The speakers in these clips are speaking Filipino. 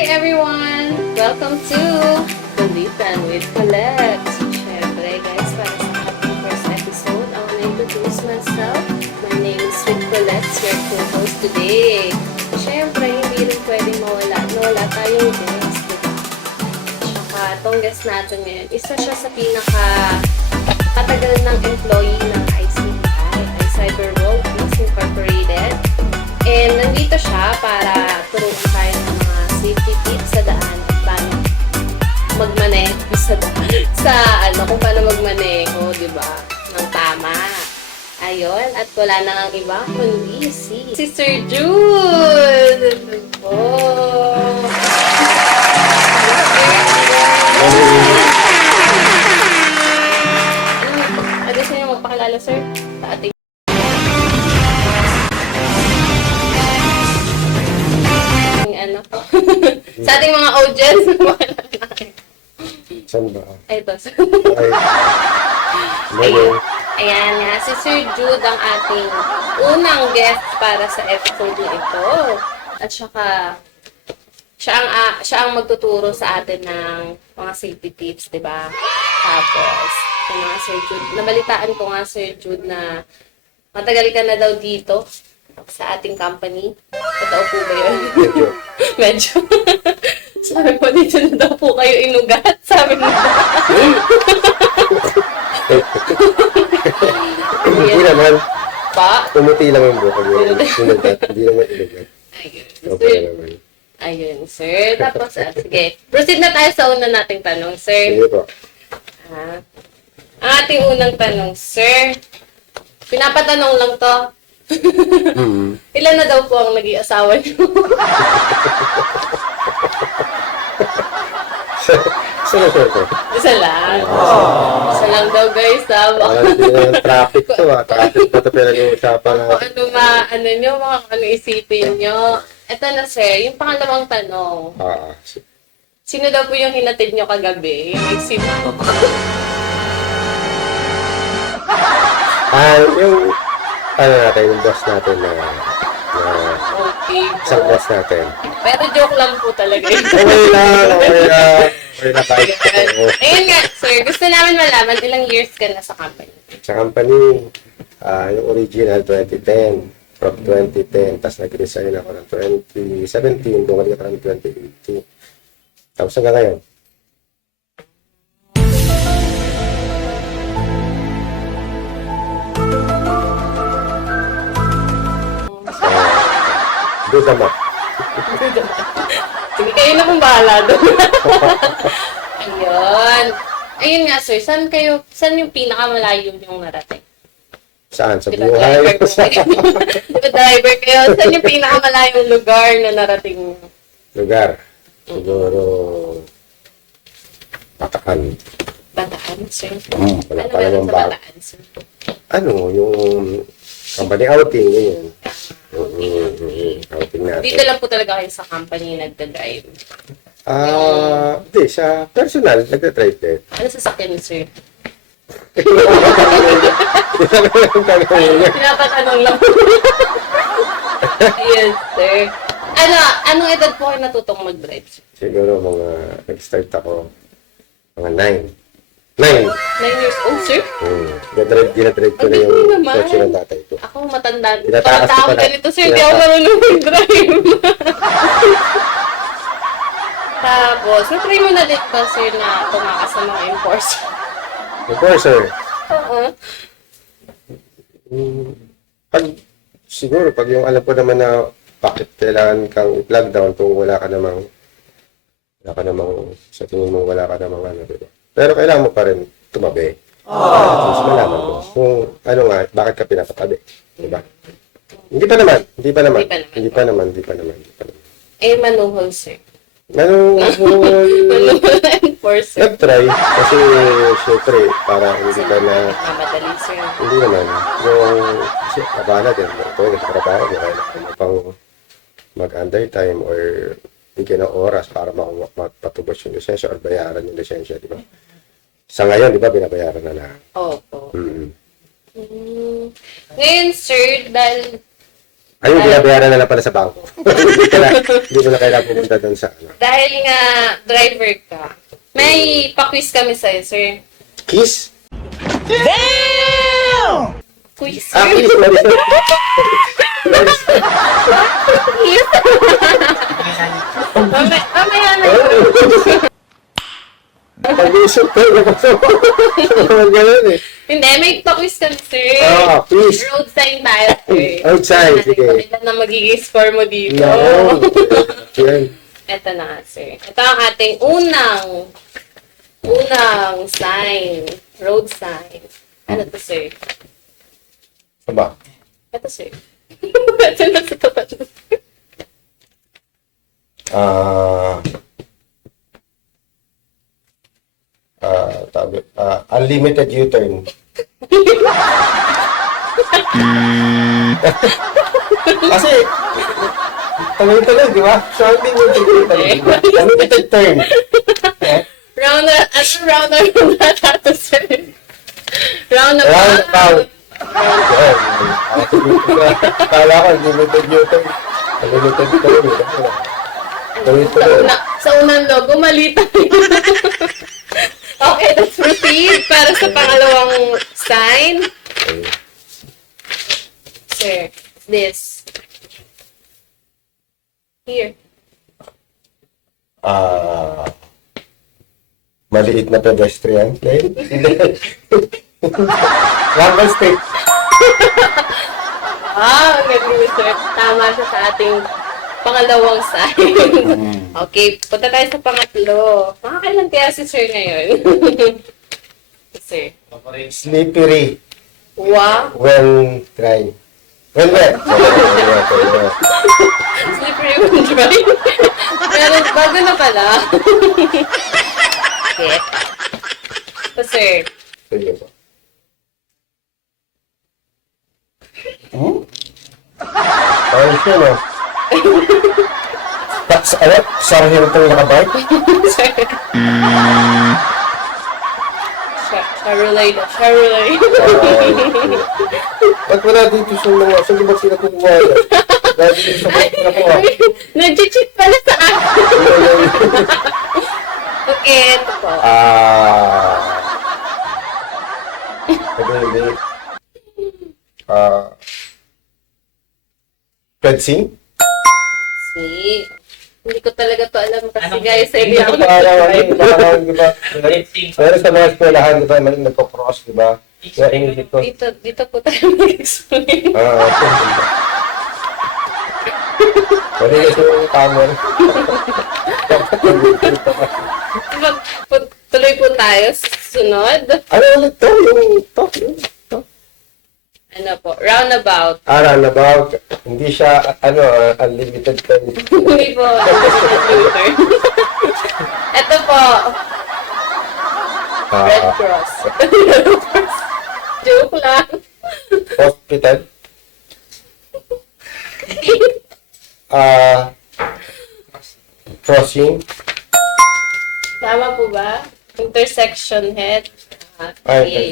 Hi everyone! Welcome to Kulitan with Colette. Siyempre guys, para sa ating first episode, I want to introduce myself. My name is Sweet Colette, your co-host today. Siyempre, hindi rin pwedeng mawala tayong guest. Tsaka, itong guest natin ngayon, isa siya sa katagal ng employee ng ICI, Cyber World Peace Incorporated. And nandito siya para turuan tayo ng mga safety tips sa daan at paano magmaneho kung paano magmaneho, di ba? Ng tama. Ayun, at wala na ang iba kundi si Sir Jude! Oh! Gusto niyo magpakilala, sir? Sa ating sa ating mga audience. Saan ba? Ito. Ay, Ayan nga, si Sir Jude ang ating unang guest para sa episode na ito. At siya ang magtuturo sa atin ng mga safety tips, di ba? Tapos, mga Sir Jude, nabalitaan ko nga Sir Jude na matagal ka na daw dito sa ating company. Totoo po ba yun? Medyo. Sabi po, dito na daw po kayo inugat. Sabi mo. Hindi naman. Pa? Pumuti lang yung buka niya. Hindi naman ilugat. Ayun, sir. Tapos, sige. Proceed na tayo sa una nating tanong, sir. Sige po. Ang ating unang tanong, sir. Pinapatanong lang to. Ilan na daw po ang naging asawa niyo? Saan ko? Isa lang. Isa lang daw, guys. Parang hindi naman traffic to. Traffic na ito pinag-uusapan na. Ano isipin nyo. Ito na, sir. Yung pangalawang tanong. Sino daw po yung hinatid nyo kagabi? Yung isip mo. Yung boss natin na Okay. isang boss natin. Pero joke lang po talaga. Okay na kahit po. Ayun nga, sir. Gusto namin malaman ilang years ka na sa company. Sa company, yung original 2010, from 2010, tapos nag-resign ako ng 2017, bumalik ako ng 2018. Tapos hanggang ngayon. Good naman. Sige, kayo na pong bahala doon. Ayun. Ayun nga, sir. Saan yung pinakamalayo yung narating? Saan? Sa Diba, buhay? driver kayo. Saan yung pinakamalayong lugar na narating? Lugar. Siguro, Bataan. Bataan, sir. Wala Ano pa meron naman sa ba? Bataan, sir? Yung company outing, yun. Outing natin. Dito lang po talaga kayo sa company nagda-drive. Hindi, sa personal, nagda-drive din. Ano sasakyan niyo, sir? Yung Pinapatanong lang. Ayun, sir. Anong edad po kayo natutong mag-drive, sir? Siguro nag-start ako, mga 9. 9 years old, sir? Ginadrive ko na Ang yung galing naman. kotse ng tatay ko. Ako matanda. Tinataas Matanda ko ako pala. ganito, sir. Di ako marunong mag-drive. Tapos, na-try mo na din ba, sir, na tumakas sa mga enforcer? Enforcer. Oo. Siguro, pag yung alam ko naman na bakit kailangan kang i-plug down kung wala ka namang sa tingin mo wala ka namang diba? Pero kailangan mo pa rin tumabi. Tapos malaman mo kung bakit ka pinapatabi. Diba? Hindi pa naman. Eh, manuhol, sir. Manuhol na enforcer. nag-try kasi syempre para hindi ka na Mamadali, sir. hindi naman kasi abala din ito nagtrabaho mo kaya pang mag-undertime or bigyan ng oras para magpatubos yung lisensya or bayaran yung lisensya, di ba? Sa ngayon, di ba, binabayaran na lang. Opo. Mm-hmm. Ngayon, sir, dahil Ayun, binabayaran na lang pala sa bangko. Hindi mo na kailangan pumunta doon sa ano. Dahil nga driver ka, may pa-quiz kami sa'yo, sir. Kiss? Quiz, Ah, sir. kiss. Sorry. Quiz. Mamaya na yun. Pag-isip ko, ganun eh. Hindi, may pa-quiz kami, sir. Ah, quiz. Road sign tayo, sir. Road sign, sige. Ilan na magiging score mo dito. No. Yan. Ito na nga, sir. Ito ang ating unang sign. Road sign. Ano to, sir? Ano ba? Ito, sir. Ito na sa tapat. Unlimited U-turn. Kasi, tuloy-tuloy, di ba? So, unlimited U-turn. Unlimited turn. Eh? Round na tato, sir. Round na Roundabout. Yan. Kala ko, unlimited U-turn. Unlimited turn. Tuloy-tuloy. Sa unang logo, mali tayo. Okay, let's proceed para sa pangalawang sign. Sir, this. Here. Maliit na pedestrian lane. Rumble strip. Ang galing, sir. Tama siya sa ating pangalawang sign. Okay, punta tayo sa pangatlo. Makakailan kaya si sir ngayon? Sir. Slippery Wow. when dry. When wet. Slippery when dry. Pero bago na pala. Okay. So, sir. Sige po. Ayos yun, oh. Ano? Sarhento nakabike? Sir. Charolay. Ba't wala dito sa mga, saan ba sila kukuha yan? Dahil dito sa mga kukuha. Nag-cheat pala sa akin. Okay, ito po. Hindi. Fencing? See? Hindi ko talaga to alam kasi guys, sa Hindi inyo ko parang, di ba? Pero sa mga eskwelahan, di ba, may nagpo-cross, di ba? Kaya inisip ko. Dito po tayo mag-explain. Pwede kasi yung camera. Tuloy po tayo sa sunod. Ano ulit to? Yung to? Ano po? Roundabout. Roundabout. Hindi siya, unlimited time. Hindi po. Ito po. Red Cross. Joke lang. Hospital. Crossing. Tama po ba? Intersection head. Ay, Okay.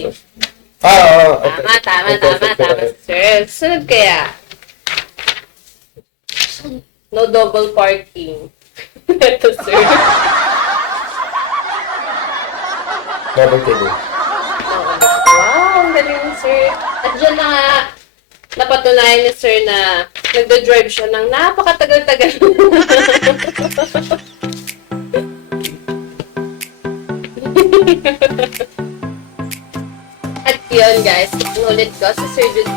okay. Tama, sir. Sunod kaya. No double parking. Ito, sir. Double table. Wow, ang galing, sir. At dyan na nga, napatunayan ni sir na nagda-drive siya ng napakatagal-tagal. At yun, guys, inulit ko sa Sir Jude,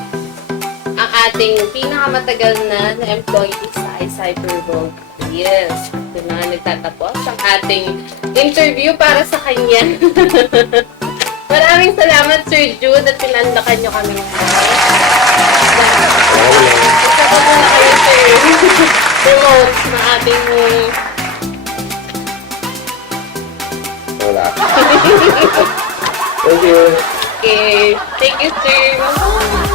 ang ating pinakamatagal na employee sa iCybervolt. Yes, ito na nagtatapos ang ating interview para sa kanya. Maraming salamat, Sir Jude, at pinandakan nyo kami ng isa ko muna kayo, Sir. Promote ng ating Wala. Thank you. okay. Thank you, Sir.